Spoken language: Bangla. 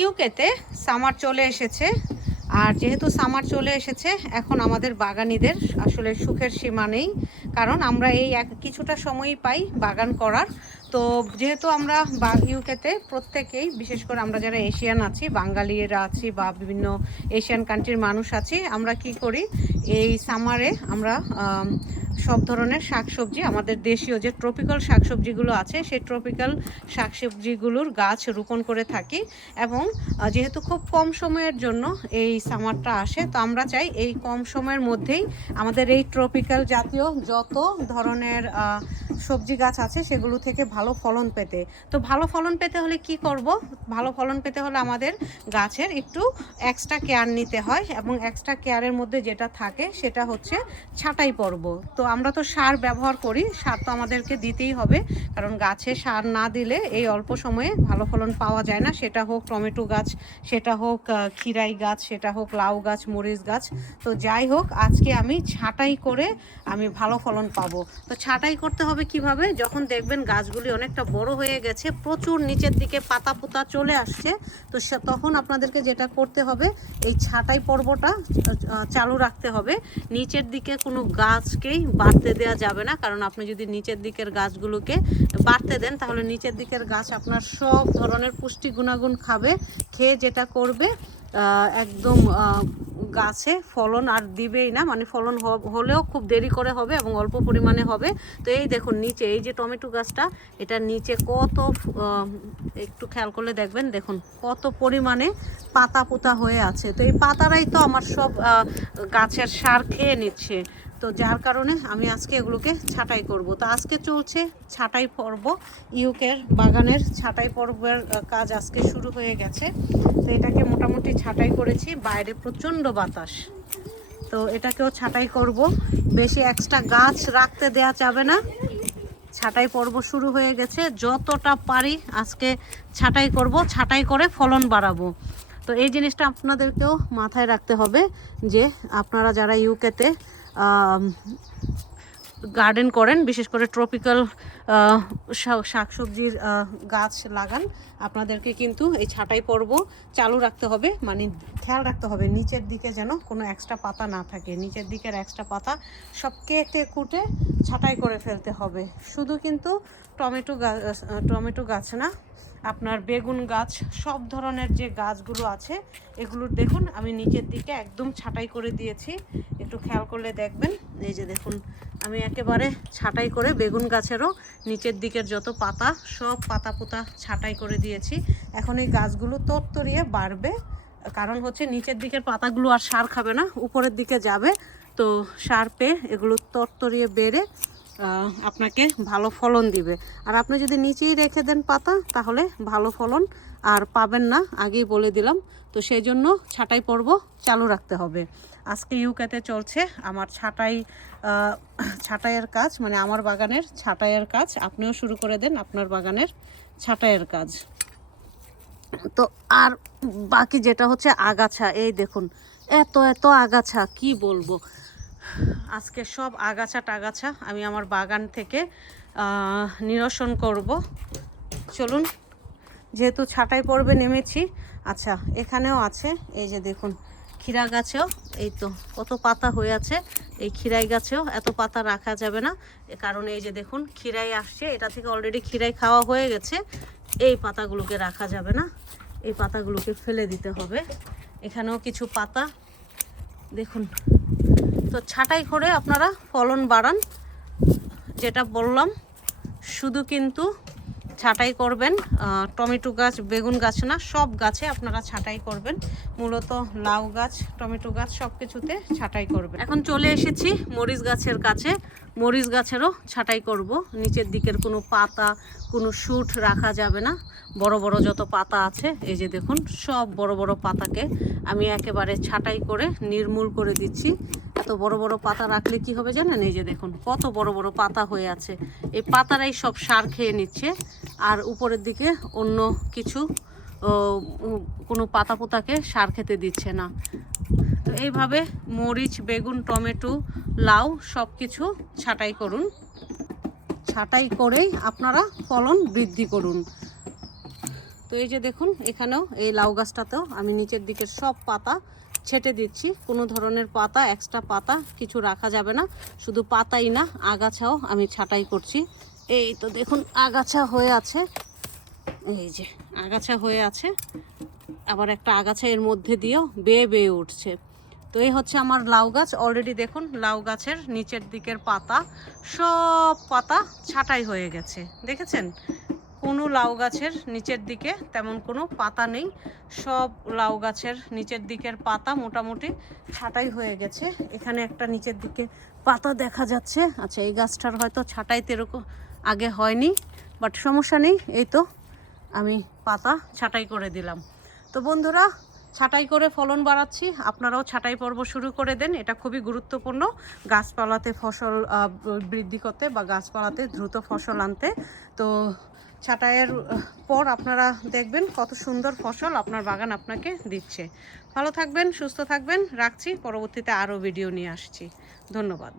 ইউকেতে সামার চলে এসেছে, আর যেহেতু সামার চলে এসেছে এখন আমাদের বাগানীদের আসলে সুখের সীমা নেই, কারণ আমরা এই কিছুটা সময়ই পাই বাগান করার। তো যেহেতু আমরা ইউকেতে প্রত্যেকেই, বিশেষ করে আমরা যারা এশিয়ান আছি, বাঙালিরা আছি বা বিভিন্ন এশিয়ান কান্ট্রির মানুষ আছি, আমরা কি করি এই সামারে আমরা সব ধরনের শাকসবজি, আমাদের দেশীয় যে ট্রপিক্যাল শাকসবজিগুলো আছে সেই ট্রপিক্যাল শাকসবজিগুলোর গাছ রোপণ করে থাকি। এবং যেহেতু খুব কম সময়ের জন্য এই সামারটা আসে, তো আমরা চাই এই কম সময়ের মধ্যেই আমাদের এই ট্রপিক্যাল জাতীয় যত ধরনের সবজি গাছ আছে সেগুলো থেকে ভালো ফলন পেতে। তো ভালো ফলন পেতে হলে কি করব? ভালো ফলন পেতে হলে আমাদের গাছের একটু এক্সট্রা কেয়ার নিতে হয়, এবং এক্সট্রা কেয়ারের মধ্যে যেটা থাকে সেটা হচ্ছে ছাঁটাই পর্ব। তো আমরা তো সার ব্যবহার করি, সার তো আমাদেরকে দিতেই হবে, কারণ গাছে সার না দিলে এই অল্প সময়ে ভালো ফলন পাওয়া যায় না। সেটা হোক টমেটো গাছ, সেটা হোক খিরাই গাছ, সেটা হোক লাউ গাছ, মরিচ গাছ। তো যাই হোক, আজকে আমি ছাঁটাই করে আমি ভালো ফলন পাবো। তো ছাঁটাই করতে হবে কিভাবে? যখন দেখবেন গাছগুলি অনেকটা বড় হয়ে গেছে, প্রচুর নিচের দিকে পাতা পোতা চলে আসছে, তো তখন আপনাদেরকে যেটা করতে হবে এই ছাঁটাই পর্বটা চালু রাখতে হবে। নিচের দিকে কোনো গাছকেই বাড়তে দেওয়া যাবে না, কারণ আপনি যদি নিচের দিকের গাছগুলোকে বাড়তে দেন তাহলে নিচের দিকের গাছ আপনার সব ধরনের পুষ্টি গুণাগুণ খাবে, খেয়ে যেটা করবে একদম গাছে ফলন আর দিবেই না, মানে ফলন হলেও খুব দেরি করে হবে এবং অল্প পরিমাণে হবে। তো এই দেখুন নিচে এই যে টমেটো গাছটা, এটা নিচে কত, একটু খেয়াল করলে দেখবেন, দেখুন কত পরিমাণে পাতা পোতা হয়ে আছে। তো এই পাতারাই তো আমার সব গাছের সার খেয়ে নিচ্ছে। তো যার কারণে আমি আজকে এগুলোকে ছাঁটাই করব। তো আজকে চলছে ছাঁটাই পর্ব, ইউকের বাগানের ছাঁটাই পর্বের কাজ আজকে শুরু হয়ে গেছে। তো এটাকে মোটামুটি ছাঁটাই করেছি, বাইরে প্রচণ্ড বাতাস, তো এটাকেও ছাঁটাই করব। বেশি এক্সট্রা গাছ রাখতে দেয়া যাবে না। ছাঁটাই পর্ব শুরু হয়ে গেছে, যতটা পারি আজকে ছাঁটাই করব, ছাঁটাই করে ফলন বাড়াবো। তো এই জিনিসটা আপনাদেরকেও মাথায় রাখতে হবে যে আপনারা যারা ইউকেতে গার্ডেন করেন, বিশেষ করে ট্রপিক্যাল শাকসবজির গাছ লাগান, আপনাদেরকে কিন্তু এই ছাঁটাই পর্ব চালু রাখতে হবে, মানে খেয়াল রাখতে হবে নিচের দিকে যেন কোনো এক্সট্রা পাতা না থাকে। নিচের দিকের এক্সট্রা পাতা সব কেটে কুটে ছাঁটাই করে ফেলতে হবে। শুধু কিন্তু টমেটো গাছ না, আপনার বেগুন গাছ, সব ধরনের যে গাছগুলো আছে এগুলোর দেখুন আমি নিচের দিকে একদম ছাঁটাই করে দিয়েছি। একটু খেয়াল করলে দেখবেন, এই যে দেখুন আমি একেবারে ছাঁটাই করে বেগুন গাছেরও নিচের দিকের যত পাতা, সব পাতা পোতা ছাঁটাই করে দিয়েছি। এখন এই গাছগুলো তরতরিয়ে বাড়বে, কারণ হচ্ছে নিচের দিকের পাতাগুলো আর সার খাবে না, উপরের দিকে যাবে। তো সার পেয়ে এগুলো তরতরিয়ে বেড়ে আপনাকে ভালো ফলন দিবে। আর আপনি যদি নিচেই রেখে দেন পাতা, তাহলে ভালো ফলন আর পাবেন না, আগেই বলে দিলাম। তো সেই জন্য ছাঁটাই পর্ব চালু রাখতে হবে। আজকে ইউকেতে চলছে আমার ছাঁটাইয়ের কাজ, মানে আমার বাগানের ছাঁটাইয়ের কাজ। আপনিও শুরু করে দেন আপনার বাগানের ছাঁটাইয়ের কাজ। তো আর বাকি যেটা হচ্ছে আগাছা, এই দেখুন এত এত আগাছা, কি বলবো। আজকে সব আগাছা টাগাছা আমি আমার বাগান থেকে নিরসন করব। চলুন, যেহেতু ছাঁটাই পর্বে নেমেছি। আচ্ছা, এখানেও আছে, এই যে দেখুন ক্ষীরা গাছেও এই তো কত পাতা হয়ে আছে। এই খিরাই গাছেও এত পাতা রাখা যাবে না, কারণ এই যে দেখুন খিরাই আসছে, এটা থেকে অলরেডি খিরাই খাওয়া হয়ে গেছে। এই পাতাগুলোকে রাখা যাবে না, এই পাতাগুলোকে ফেলে দিতে হবে। এখানেও কিছু পাতা দেখুন। তো ছাঁটাই করে আপনারা ফলন বাড়ান, যেটা বললাম। শুধু কিন্তু ছাঁটাই করবেন টমেটো গাছ, বেগুন গাছ না, সব গাছে আপনারা ছাঁটাই করবেন। মূলত লাউ গাছ, টমেটো গাছ সব কিছুতে ছাঁটাই করবেন। এখন চলে এসেছি মরিচ গাছের কাছে। মরিচ গাছেরও ছাঁটাই করব। নিচের দিকের কোনো পাতা, কোনো শুট রাখা যাবে না। বড় বড় যত পাতা আছে, এই যে দেখুন সব বড় বড় পাতাকে আমি একেবারে ছাঁটাই করে নির্মূল করে দিচ্ছি। এত বড় বড় পাতা রাখলে কি হবে জানেন? এই যে দেখুন কত বড় বড় পাতা হয়ে আছে, এই পাতারাই সব সার খেয়ে নিচ্ছে, আর উপরের দিকে অন্য কিছু কোনো পাতা পোতাকে সার খেতে দিচ্ছে না। তো এইভাবে মরিচ, বেগুন, টমেটো, লাউ সব কিছু ছাঁটাই করুন। ছাঁটাই করেই আপনারা ফলন বৃদ্ধি করুন। তো এই যে দেখুন এখানেও এই লাউ গাছটাতেও আমি নিচের দিকের সব পাতা ছেটে দিচ্ছি। কোনো ধরনের পাতা, এক্সট্রা পাতা কিছু রাখা যাবে না। শুধু পাতাই না, আগাছাও আমি ছাঁটাই করছি। এই তো দেখুন আগাছা হয়ে আছে, এই যে আগাছা হয়ে আছে, আবার একটা আগাছা এর মধ্যে দিয়েও বেয়ে বেয়ে উঠছে। তো এই হচ্ছে আমার লাউ গাছ। অলরেডি দেখুন লাউ গাছের নিচের দিকের পাতা, সব পাতা ছাঁটাই হয়ে গেছে। দেখেছেন, কোনো লাউ গাছের নিচের দিকে তেমন কোনো পাতা নেই। সব লাউ গাছের নিচের দিকের পাতা মোটামুটি ছাঁটাই হয়ে গেছে। এখানে একটা নিচের দিকে পাতা দেখা যাচ্ছে। আচ্ছা, এই গাছটার হয়তো ছাঁটাই এরকম আগে হয়নি, বাট সমস্যা নেই, এই তো আমি পাতা ছাঁটাই করে দিলাম। তো বন্ধুরা, ছাঁটাই করে ফলন বাড়াচ্ছি, আপনারাও ছাঁটাই পর্ব শুরু করে দেন। এটা খুবই গুরুত্বপূর্ণ গাছপালাতে ফসল বৃদ্ধি করতে বা গাছপালাতে দ্রুত ফসল আনতে। তো ছাঁটাইয়ের পর আপনারা দেখবেন কত সুন্দর ফসল আপনার বাগান আপনাকে দিচ্ছে। ভালো থাকবেন, সুস্থ থাকবেন, রাখছি। পরবর্তীতে আরও ভিডিও নিয়ে আসছি। ধন্যবাদ।